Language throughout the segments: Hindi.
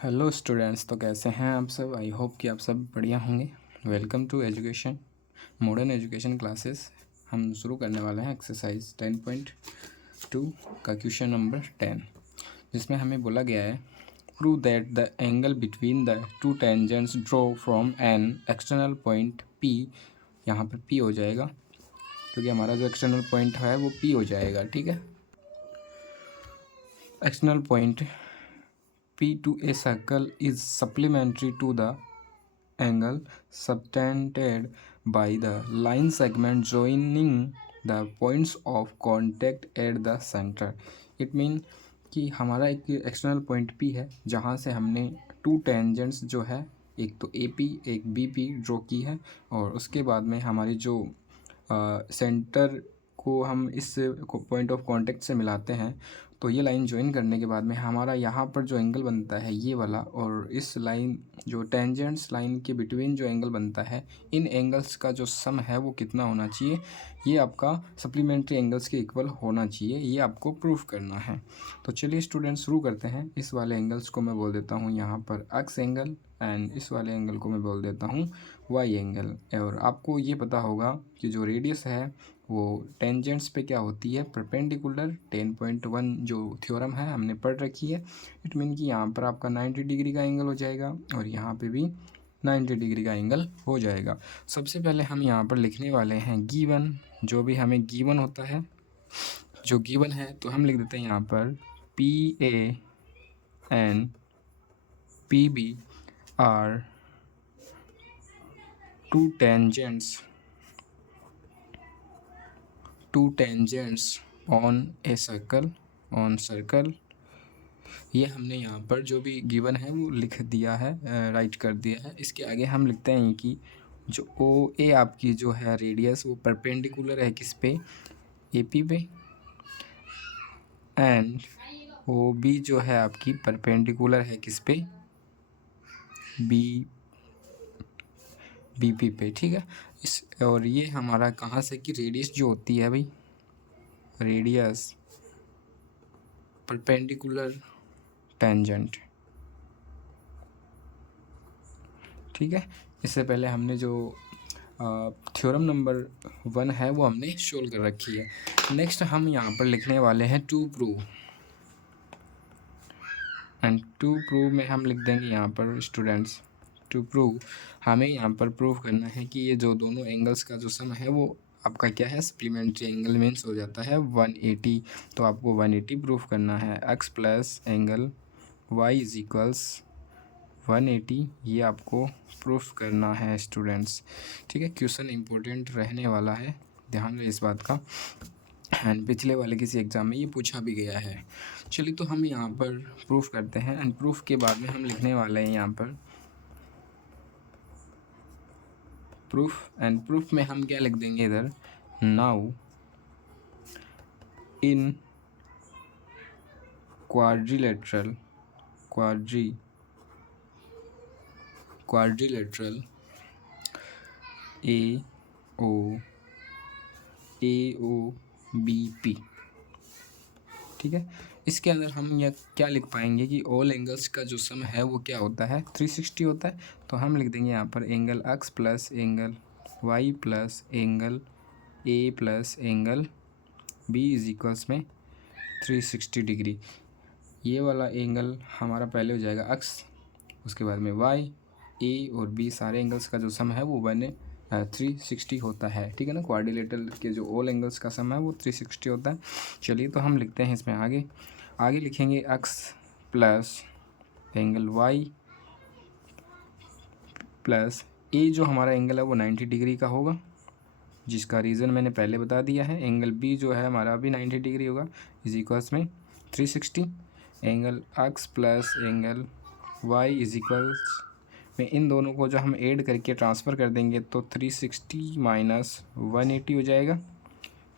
हेलो स्टूडेंट्स, तो कैसे हैं आप सब। आई होप कि आप सब बढ़िया होंगे। Welcome to education modern education classes. हम शुरू करने वाले हैं एक्सरसाइज 10.2 का क्वेश्चन नंबर 10, जिसमें हमें बोला गया है prove that the angle between the two tangents draw from an external point P. यहाँ पर पी हो जाएगा क्योंकि हमारा जो एक्सटर्नल पॉइंट है वो पी हो जाएगा। ठीक है, external point P to a circle is supplementary to the angle subtended by the line segment joining the points of contact at the center. It mean कि हमारा एक एक्सटर्नल पॉइंट P है जहाँ से हमने टू टेंजेंट्स जो है, एक तो AP एक BP ड्रॉ की है, और उसके बाद में हमारी जो सेंटर को हम इस पॉइंट ऑफ कांटेक्ट से मिलाते हैं। तो ये लाइन ज्वाइन करने के बाद में हमारा यहाँ पर जो एंगल बनता है ये वाला, और इस लाइन जो टेंजेंट्स लाइन के बिटवीन जो एंगल बनता है, इन एंगल्स का जो सम है वो कितना होना चाहिए, ये आपका सप्लीमेंट्री एंगल्स के इक्वल होना चाहिए। ये आपको प्रूफ करना है। तो चलिए स्टूडेंट्स शुरू करते हैं। इस वाले एंगल्स को मैं बोल देता हूँ यहाँ पर एक्स एंगल, एंड इस वाले एंगल को मैं बोल देता हूँ वाई एंगल। और आपको ये पता होगा कि जो रेडियस है वो टेंजेंट्स पे क्या होती है, परपेंडिकुलर। 10.1 जो थ्योरम है हमने पढ़ रखी है। इट मीन कि यहाँ पर आपका 90 डिग्री का एंगल हो जाएगा और यहाँ पे भी 90 डिग्री का एंगल हो जाएगा। सबसे पहले हम यहाँ पर लिखने वाले हैं गिवन, जो भी हमें गिवन होता है, जो गिवन है तो हम लिख देते हैं यहाँ पर PA and PB are two tangents on a circle. ये हमने यहाँ पर जो भी गिवन है वो लिख दिया है, राइट कर दिया है। इसके आगे हम लिखते हैं कि जो OA आपकी जो है रेडियस वो परपेंडिकुलर है किस पे, AP पे, एंड OB जो है आपकी परपेंडिकुलर है किस पे, BP पे। ठीक है, इस और ये हमारा कहाँ से कि रेडियस जो होती है भाई, रेडियस परपेंडिकुलर टेंजेंट। ठीक है, इससे पहले हमने जो थ्योरम नंबर 1 है वो हमने सोल्व कर रखी है। नेक्स्ट हम यहाँ पर लिखने वाले हैं to prove, and to prove में हम लिख देंगे यहाँ पर स्टूडेंट्स, टू प्रूव हमें यहाँ पर प्रूव करना है कि ये जो दोनों एंगल्स का जो सम है वो आपका क्या है, सप्लीमेंट्री एंगल मीन्स हो जाता है 180। तो आपको 180 प्रूफ करना है। x plus angle y is equals 180, ये आपको प्रूफ करना है स्टूडेंट्स। ठीक है, क्वेश्चन इंपॉर्टेंट रहने वाला है, ध्यान रहे इस बात का, एंड पिछले वाले किसी एग्ज़ाम में ये पूछा भी गया है। चलिए तो हम यहाँ पर प्रूफ करते हैं, एंड प्रूफ के बाद में हम लिखने वाले हैं यहाँ पर प्रूफ, एंड प्रूफ में हम क्या लिख देंगे इधर, नाउ इन क्वाड्रिलेटरल AOBP। ठीक है, इसके अंदर हम यह क्या लिख पाएंगे कि ऑल एंगल्स का जो सम है वो क्या होता है, 360 होता है। तो हम लिख देंगे यहाँ पर angle x plus angle y plus angle A plus angle B is equals में 360 डिग्री। ये वाला एंगल हमारा पहले हो जाएगा x, उसके बाद में y, A और B सारे एंगल्स का जो सम है वो 360 होता है। ठीक है ना, क्वाड्रिलेटरल के जो ऑल एंगल्स का सम है वो 360 होता है। चलिए तो हम लिखते हैं इसमें आगे लिखेंगे x plus angle y plus A जो हमारा एंगल है वो 90 डिग्री का होगा, जिसका रीज़न मैंने पहले बता दिया है। एंगल B जो है हमारा भी 90 डिग्री होगा, इज इक्वल्स में 360। Angle x plus angle y is equals में इन दोनों को जो हम ऐड करके ट्रांसफ़र कर देंगे तो 360 माइनस 180 हो जाएगा।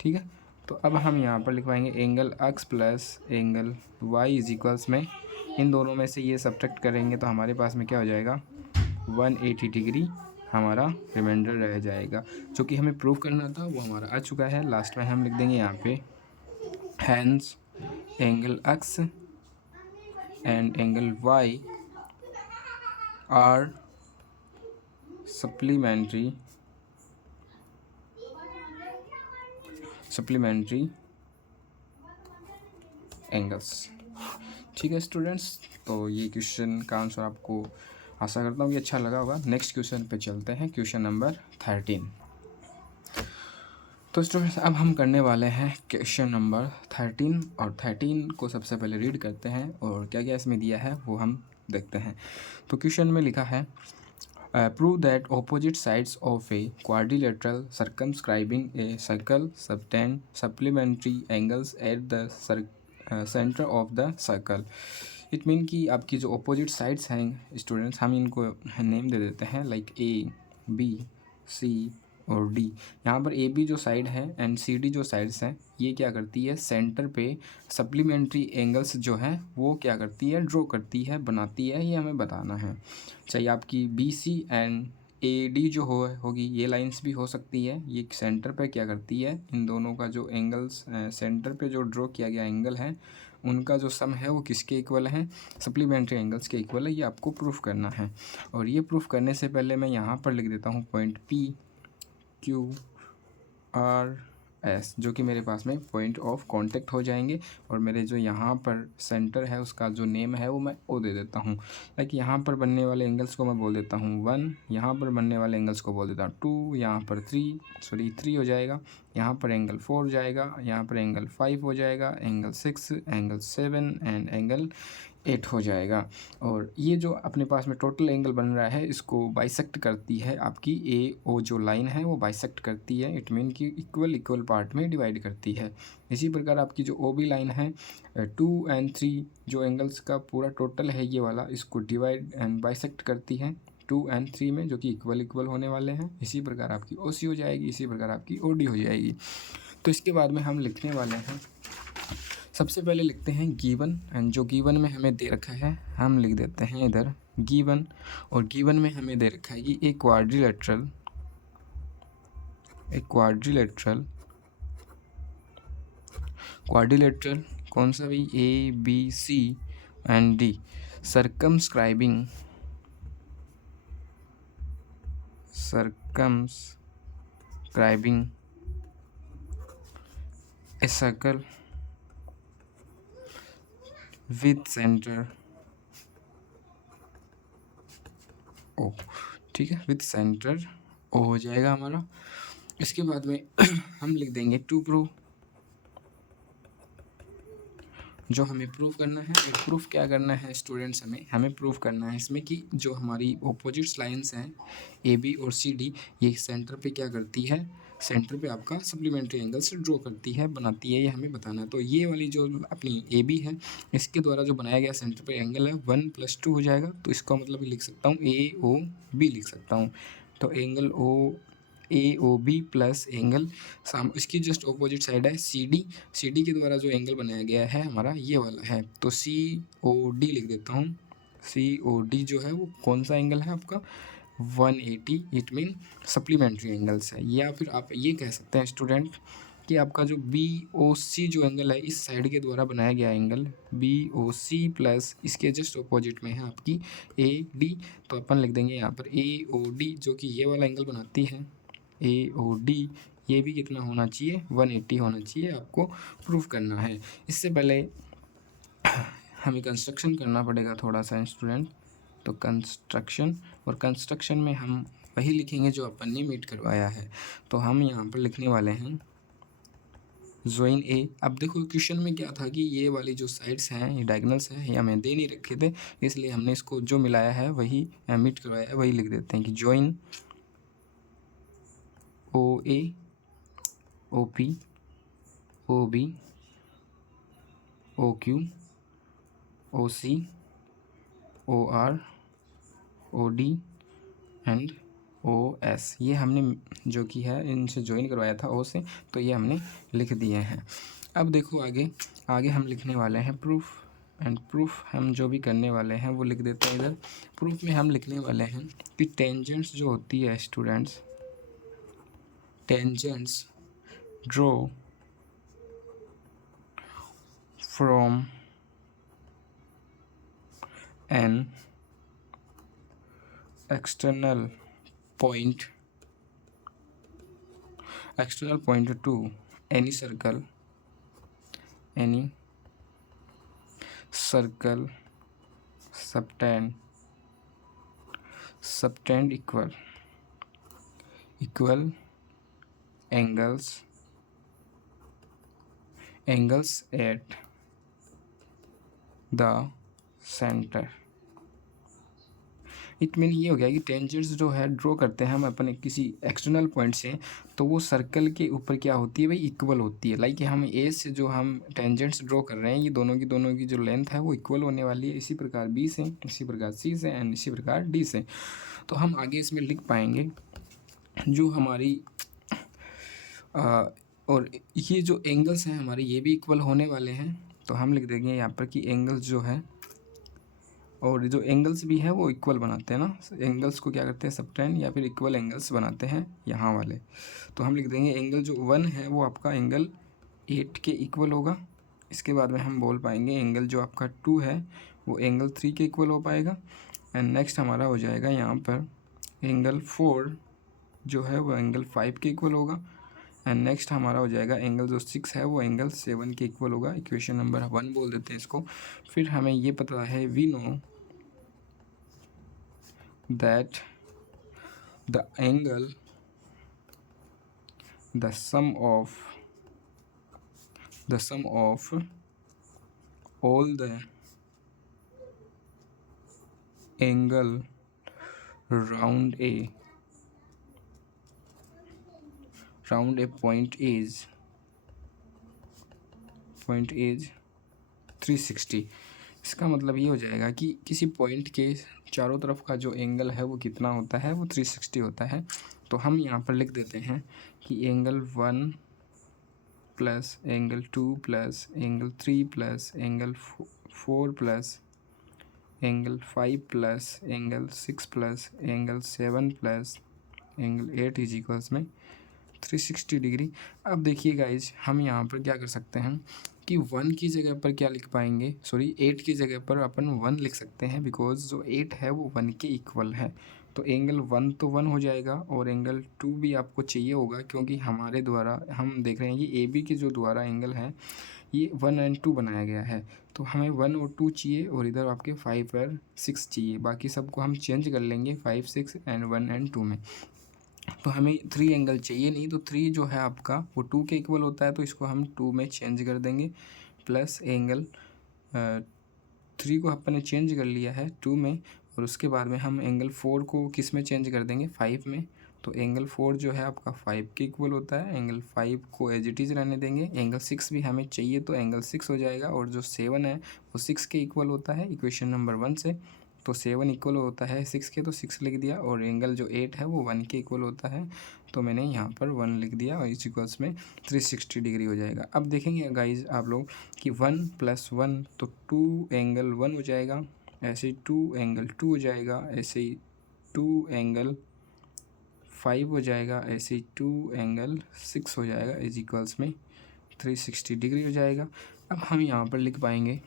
ठीक है, तो अब हम यहाँ पर लिखवाएंगे angle x plus angle y is equals में इन दोनों में से ये सब्ट्रैक्ट करेंगे तो हमारे पास में क्या हो जाएगा, 180 डिग्री हमारा रिमाइंडर रह जाएगा। जो कि हमें प्रूव करना था वो हमारा आ चुका है। लास्ट में हम लिख देंगे यहाँ पे hence angle x and angle y are supplementary angles. ठीक है स्टूडेंट्स, तो ये क्वेश्चन का आंसर आपको आशा करता हूँ कि अच्छा लगा होगा। नेक्स्ट क्वेश्चन पे चलते हैं, क्वेश्चन नंबर 13। तो स्टूडेंट्स अब हम करने वाले हैं क्वेश्चन नंबर 13, और 13 को सबसे पहले रीड करते हैं और क्या क्या इसमें दिया है वो हम देखते हैं। तो क्वेश्चन में लिखा है prove that opposite sides of a quadrilateral circumscribing a circle subtend supplementary angles at the centre of the circle. It mean कि आपकी जो ऑपोजिट साइड्स हैं स्टूडेंट्स, हम इनको नेम दे देते हैं लाइक ए, बी, सी और डी। यहाँ पर ए बी जो साइड है एंड सी डी जो साइड्स हैं, ये क्या करती है, सेंटर पे सप्लीमेंट्री एंगल्स जो हैं वो क्या करती है, ड्रॉ करती है, बनाती है, ये हमें बताना है। चाहिए आपकी B C and A D जो होगी, ये लाइंस भी हो सकती है। ये सेंटर पे क्या करती है, इन दोनों का जो एंगल्स सेंटर पे जो ड्रॉ किया गया एंगल है उनका जो सम है वो किसके इक्वल है, सप्लीमेंट्री एंगल्स के इक्वल है। ये आपको प्रूफ करना है। और ये प्रूफ करने से पहले मैं यहाँ पर लिख देता हूँ point P Q R S, जो कि मेरे पास में पॉइंट ऑफ कांटेक्ट हो जाएंगे। और मेरे जो यहाँ पर सेंटर है उसका जो नेम है वो मैं ओ दे देता हूँ। लाइक यहाँ पर बनने वाले एंगल्स को मैं बोल देता हूँ 1, यहाँ पर बनने वाले एंगल्स को बोल देता हूँ 2, यहाँ पर 3 हो जाएगा, यहाँ पर एंगल 4 जाएगा, यहाँ पर एंगल 5 हो जाएगा, एंगल 6, एंगल 7 एंड एंगल 8 हो जाएगा। और ये जो अपने पास में टोटल एंगल बन रहा है इसको बाइसेक्ट करती है, आपकी ए ओ जो लाइन है वो बाइसेक्ट करती है। इट मीन कि इक्वल पार्ट में डिवाइड करती है। इसी प्रकार आपकी जो ओ बी लाइन है 2 एंड 3 जो एंगल्स का पूरा टोटल है ये वाला, इसको डिवाइड एंड बाइसेक्ट करती है 2 एंड 3 में, जो कि इक्वल होने वाले हैं। इसी प्रकार आपकी ओ सी हो जाएगी, इसी प्रकार आपकी ओ डी हो जाएगी। तो इसके बाद में हम लिखने वाले हैं, सबसे पहले लिखते हैं गिवन, एंड जो गिवन में हमें दे रखा है हम लिख देते हैं इधर गिवन। और गिवन में हमें दे रखा है कि एक क्वाड्रिलेटरल कौन सा भी, A B C and D, circumscribing a circle with centre O. ठीक है, विथ सेंटर ओ हो जाएगा हमारा। इसके बाद में हम लिख देंगे टू प्रूव, जो हमें प्रूफ करना है। एक प्रूफ क्या करना है स्टूडेंट्स, हमें प्रूफ करना है इसमें कि जो हमारी ऑपोजिट्स लाइंस हैं ए बी और सी डी, ये सेंटर पे क्या करती है, सेंटर पे आपका सप्लीमेंट्री एंगल से ड्रॉ करती है, बनाती है, ये हमें बताना है। तो ये वाली जो अपनी ए बी है इसके द्वारा जो बनाया गया सेंटर पे एंगल है 1 + 2 हो जाएगा। तो इसका मतलब लिख सकता हूँ ए ओ बी लिख सकता हूँ। तो angle A O B plus angle इसकी जस्ट ऑपोजिट साइड है सी डी के द्वारा जो एंगल बनाया गया है हमारा ये वाला है, तो सी ओ डी लिख देता हूँ। सी ओ डी जो है वो कौन सा एंगल है आपका, 180। इट मीन सप्लीमेंट्री एंगल्स है। या फिर आप ये कह सकते हैं स्टूडेंट कि आपका जो बी ओ सी जो एंगल है इस साइड के द्वारा बनाया गया angle B O C plus इसके जस्ट ऑपोजिट में है आपकी ए डी। तो अपन लिख देंगे यहाँ पर ए ओ डी, जो कि ये वाला एंगल बनाती है ए ओ डी, ये भी कितना होना चाहिए, 180 होना चाहिए। आपको प्रूफ करना है। इससे पहले हमें कंस्ट्रक्शन करना पड़ेगा थोड़ा सा स्टूडेंट। तो कंस्ट्रक्शन में हम वही लिखेंगे जो अपन ने मीट करवाया है। तो हम यहाँ पर लिखने वाले हैं ज्वाइन ए। अब देखो क्वेश्चन में क्या था कि ये वाली जो साइड्स हैं ये डायगोनल्स हैं, ये हमें दे नहीं रखे थे, इसलिए हमने इसको जो मिलाया है वही मीट करवाया है वही लिख देते हैं कि join O A O P O B O Q O C O R O D and O S. ये हमने जो कि है इनसे ज्वाइन करवाया था ओ से, तो ये हमने लिख दिए हैं। अब देखो आगे हम लिखने वाले हैं प्रूफ, एंड प्रूफ हम जो भी करने वाले हैं वो लिख देते हैं इधर। प्रूफ में हम लिखने वाले हैं कि टेंजेंट्स जो होती है students, tangents draw from an external point to any circle subtend equal angles at the center। It mean ये हो गया कि टेंजेंट्स जो है ड्रॉ करते हैं हम अपने किसी एक्सटर्नल पॉइंट से, तो वो सर्कल के ऊपर क्या होती है भाई, इक्वल होती है। लाइक हम ए से जो हम टेंजेंट्स ड्रॉ कर रहे हैं, ये दोनों की जो लेंथ है वो इक्वल होने वाली है। इसी प्रकार बी से, इसी प्रकार सी से एंड इसी प्रकार डी से। तो हम आगे इसमें लिख पाएंगे जो हमारी और ये जो एंगल्स हैं हमारे, ये भी इक्वल होने वाले हैं। तो हम लिख देंगे यहाँ पर कि एंगल्स जो है, और जो एंगल्स भी हैं वो इक्वल बनाते हैं ना, एंगल्स को क्या करते हैं, सबटेंड या फिर इक्वल एंगल्स बनाते हैं यहाँ वाले। तो हम लिख देंगे एंगल जो 1 है वो आपका एंगल 8 के इक्वल होगा। इसके बाद में हम बोल पाएंगे एंगल जो आपका 2 है वो एंगल 3 के इक्वल हो पाएगा। एंड नेक्स्ट हमारा हो जाएगा यहाँ पर एंगल 4 जो है वो एंगल 5 के इक्वल होगा। एंड नेक्स्ट हमारा हो जाएगा एंगल जो 6 है वो एंगल 7 के इक्वल होगा। इक्वेशन नंबर 1 बोल देते हैं इसको। फिर हमें ये पता है, we know that the angle, the sum of all the angle round a point is 360। इसका मतलब ये हो जाएगा कि किसी पॉइंट के चारों तरफ का जो एंगल है वो कितना होता है, वो 360 होता है। तो हम यहाँ पर लिख देते हैं कि angle 1 plus angle 2 plus angle 3 plus angle 4 plus angle 5 plus angle 6 plus angle 7 plus angle 8 is equals में 360 डिग्री। अब देखिए गाइज, हम यहाँ पर क्या कर सकते हैं कि 1 की जगह पर क्या लिख पाएंगे, 8 की जगह पर अपन 1 लिख सकते हैं, बिकॉज जो 8 है वो 1 के इक्वल है। तो एंगल 1 तो 1 हो जाएगा, और एंगल 2 भी आपको चाहिए होगा, क्योंकि हमारे द्वारा हम देख रहे हैं कि ए बी के जो द्वारा एंगल है ये 1 एंड 2 बनाया गया है। तो हमें 1 और 2 चाहिए, और इधर आपके 5 और 6 चाहिए। बाकी सबको हम चेंज कर लेंगे 5, 6 एंड 1 एंड 2 में। तो हमें 3 एंगल चाहिए नहीं, तो 3 जो है आपका वो 2 के इक्वल होता है, तो इसको हम 2 में चेंज कर देंगे। प्लस एंगल 3 को अपन ने चेंज कर लिया है 2 में, और उसके बाद में हम एंगल 4 को किस में चेंज कर देंगे, 5 में। तो एंगल 4 जो है आपका 5 के इक्वल होता है। एंगल 5 को एज इट इज़ रहने देंगे। एंगल 6 भी हमें चाहिए, तो एंगल 6 हो जाएगा, और जो 7 है वो 6 के इक्वल होता है इक्वेशन नंबर 1 से। तो 7 इक्वल होता है 6 के, तो 6 लिख दिया। और एंगल जो 8 है वो 1 के इक्वल होता है, तो मैंने यहाँ पर 1 लिख दिया, और इस इक्वल्स में 360 डिग्री हो जाएगा। अब देखेंगे गाइज आप लोग कि 1 + 1 तो 2 एंगल 1 हो जाएगा, ऐसे ही 2 एंगल 2 हो जाएगा, ऐसे ही 2 एंगल 5 हो जाएगा, ऐसे ही 2 एंगल 6 हो जाएगा, इज इक्वल्स में 360 डिग्री हो जाएगा। अब हम यहाँ पर लिख पाएंगे